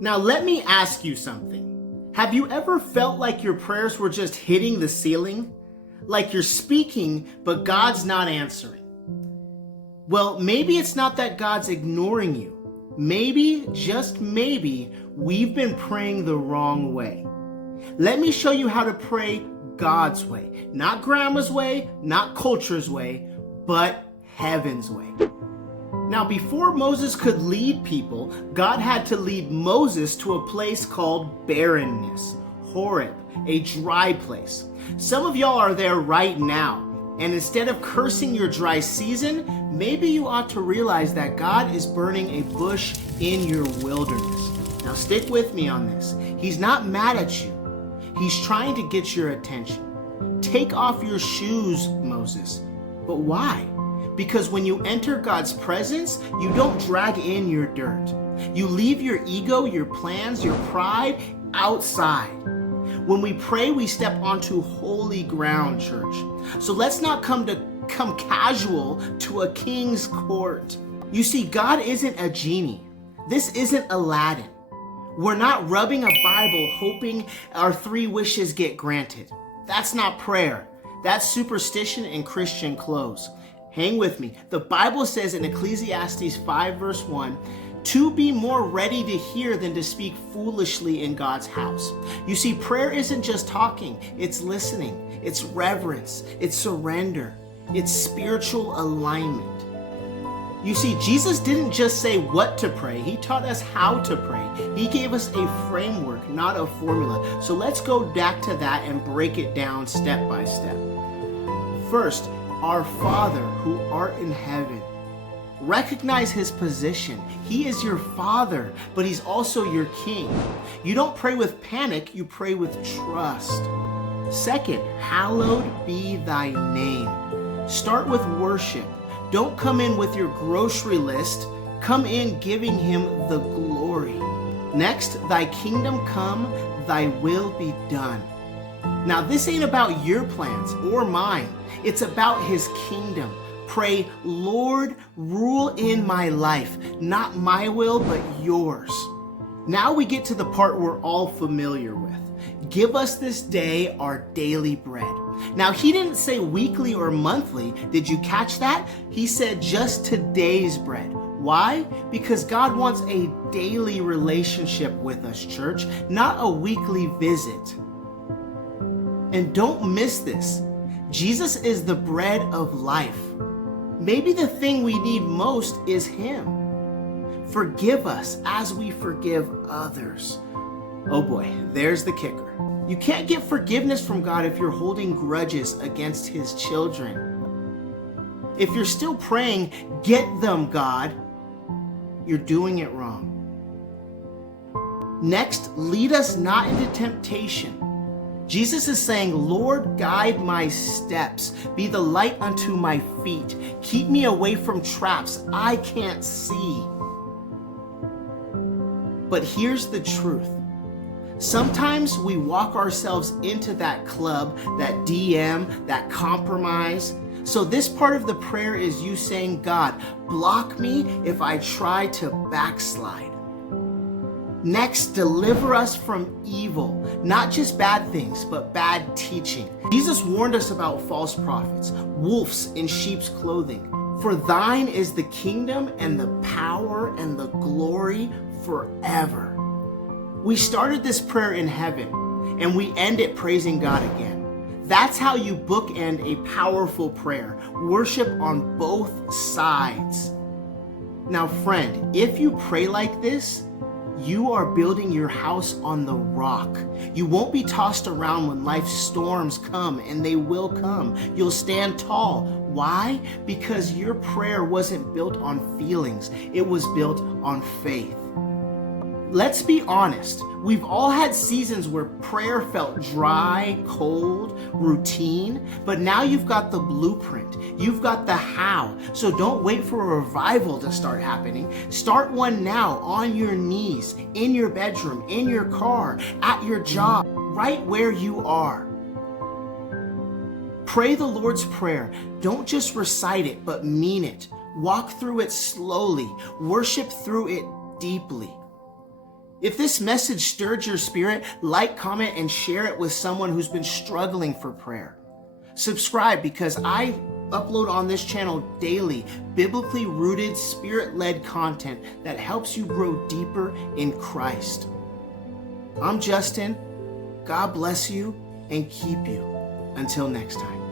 Now let me ask you something. Have you ever felt like your prayers were just hitting the ceiling? Like you're speaking, but God's not answering? Well, maybe it's not that God's ignoring you. Maybe, just maybe, we've been praying the wrong way. Let me show you how to pray God's way. Not grandma's way, not culture's way, but heaven's way. Now, before Moses could lead people, God had to lead Moses to a place called barrenness, Horeb, a dry place. Some of y'all are there right now. And instead of cursing your dry season, maybe you ought to realize that God is burning a bush in your wilderness. Now stick with me on this. He's not mad at you. He's trying to get your attention. Take off your shoes, Moses. But why? Because when you enter God's presence, you don't drag in your dirt. You leave your ego, your plans, your pride outside. When we pray, we step onto holy ground, church. So let's not come casual to a king's court. You see, God isn't a genie. This isn't Aladdin. We're not rubbing a Bible hoping our 3 wishes get granted. That's not prayer. That's superstition and Christian clothes. Hang with me. The Bible says in Ecclesiastes 5 verse 1, to be more ready to hear than to speak foolishly in God's house. You see, prayer isn't just talking, it's listening, it's reverence, it's surrender, it's spiritual alignment. You see, Jesus didn't just say what to pray, he taught us how to pray. He gave us a framework, not a formula. So let's go back to that and break it down step by step. First, our Father who art in heaven. Recognize his position. He is your father, but he's also your king. You don't pray with panic, you pray with trust. Second, hallowed be thy name. Start with worship. Don't come in with your grocery list. Come in giving him the glory. Next, thy kingdom come, thy will be done. Now, this ain't about your plans or mine. It's about his kingdom. Pray, Lord, rule in my life, not my will, but yours. Now we get to the part we're all familiar with. Give us this day our daily bread. Now, he didn't say weekly or monthly. Did you catch that? He said just today's bread. Why? Because God wants a daily relationship with us, church, not a weekly visit. And don't miss this. Jesus is the bread of life. Maybe the thing we need most is him. Forgive us as we forgive others. Oh boy, there's the kicker. You can't get forgiveness from God if you're holding grudges against his children. If you're still praying, get them, God, you're doing it wrong. Next, lead us not into temptation. Jesus is saying, Lord, guide my steps. Be the light unto my feet. Keep me away from traps I can't see. But here's the truth. Sometimes we walk ourselves into that club, that DM, that compromise. So this part of the prayer is you saying, God, block me if I try to backslide. Next, deliver us from evil, not just bad things, but bad teaching. Jesus warned us about false prophets, wolves in sheep's clothing. For thine is the kingdom and the power and the glory forever. We started this prayer in heaven, and we end it praising God again. That's how you bookend a powerful prayer. Worship on both sides. Now, friend, if you pray like this, you are building your house on the rock. You won't be tossed around when life's storms come, and they will come. You'll stand tall. Why? Because your prayer wasn't built on feelings. It was built on faith. Let's be honest. We've all had seasons where prayer felt dry, cold, routine, but now you've got the blueprint. You've got the how. So don't wait for a revival to start happening. Start one now on your knees, in your bedroom, in your car, at your job, right where you are. Pray the Lord's Prayer. Don't just recite it, but mean it. Walk through it slowly. Worship through it deeply. If this message stirred your spirit, like, comment, and share it with someone who's been struggling for prayer. Subscribe, because I upload on this channel daily biblically rooted, spirit-led content that helps you grow deeper in Christ. I'm Justin. God bless you and keep you. Until next time.